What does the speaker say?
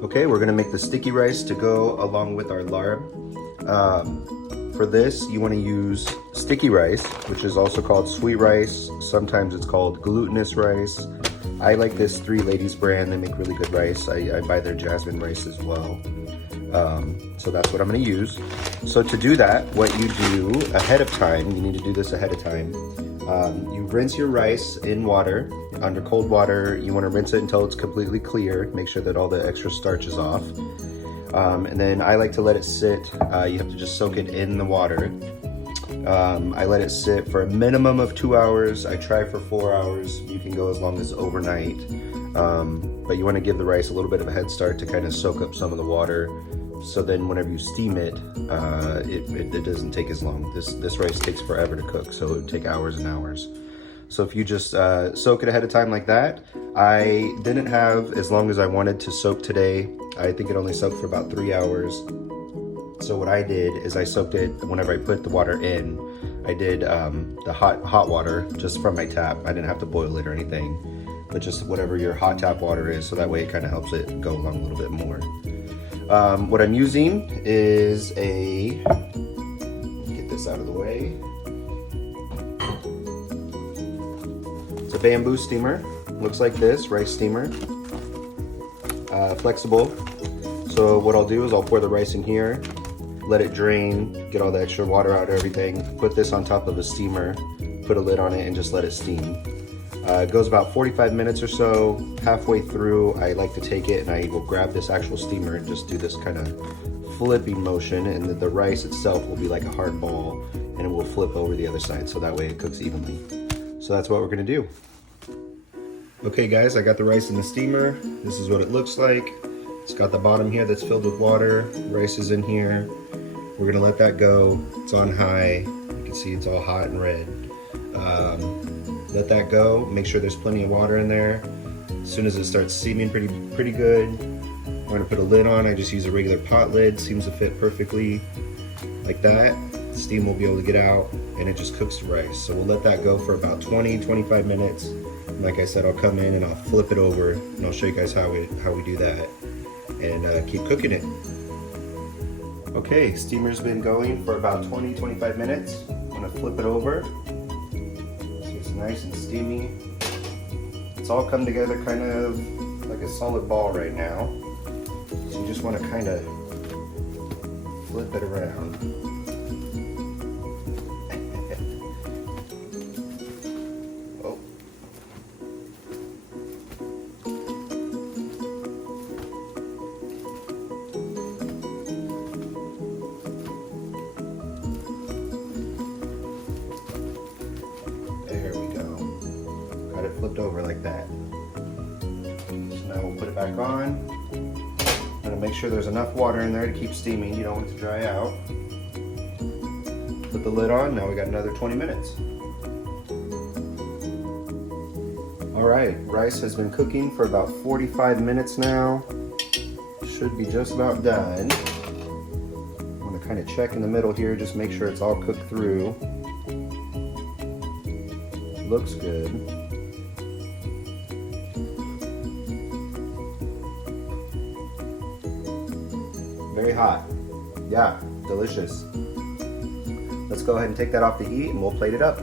Okay, we're gonna make the sticky rice to go along with our lard. For this, you wanna use sticky rice, which is also called sweet rice. Sometimes it's called glutinous rice. I like this Three Ladies brand. They make really good rice. I buy their jasmine rice as well. So that's what I'm gonna use. So to do that, what you do ahead of time, you need to do this ahead of time. You rinse your rice in water, under cold water. You wanna rinse it until it's completely clear. Make sure that all the extra starch is off. And then I like to let it sit. You have to just soak it in the water. I let it sit for a minimum of 2 hours. I try for 4 hours. You can go as long as overnight. But you wanna give the rice a little bit of a head start to kind of soak up some of the water. So then whenever you steam it, it doesn't take as long. This rice takes forever to cook, so it would take hours and hours. So if you just soak it ahead of time like that, I didn't have as long as I wanted to soak today. I think it only soaked for about 3 hours. So what I did is I soaked it whenever I put the water in. I did the hot water just from my tap. I didn't have to boil it or anything, but just whatever your hot tap water is, so that way it kind of helps it go along a little bit more. What I'm using is get this out of the way. It's a bamboo steamer. Looks like this, rice steamer. Flexible. So what I'll do is I'll pour the rice in here, let it drain, get all the extra water out of everything, put this on top of a steamer, put a lid on it, and just let it steam. It goes about 45 minutes or so. Halfway through, I like to take it and I will grab this actual steamer and just do this kind of flipping motion, and the rice itself will be like a hard ball and it will flip over the other side, so that way it cooks evenly. So that's what we're gonna do. Okay guys, I got the rice in the steamer. This is what it looks like. It's got the bottom here that's filled with water. Rice is in here. We're gonna let that go. It's on high. You can see it's all hot and red. Let that go. Make sure there's plenty of water in there. As soon as it starts steaming pretty good, I'm gonna put a lid on. I just use a regular pot lid. Seems to fit perfectly like that. The steam will be able to get out and it just cooks the rice. So we'll let that go for about 20-25 minutes. And like I said, I'll come in and I'll flip it over and I'll show you guys how we do that, and keep cooking it. Okay, steamer's been going for about 20-25 minutes. I'm gonna flip it over. It's nice and steamy. It's all come together kind of like a solid ball right now. So you just want to kind of flip it around. Oh. There we go. Got it flipped over like that. So now we'll put it back on. I'm gonna make sure there's enough water in there to keep steaming. You don't want it to dry out. Put the lid on. Now we got another 20 minutes. All right, rice has been cooking for about 45 minutes now. Should be just about done. I'm gonna kind of check in the middle here, just make sure it's all cooked through. Looks good. Very hot. Yeah, delicious. Let's go ahead and take that off the heat and we'll plate it up.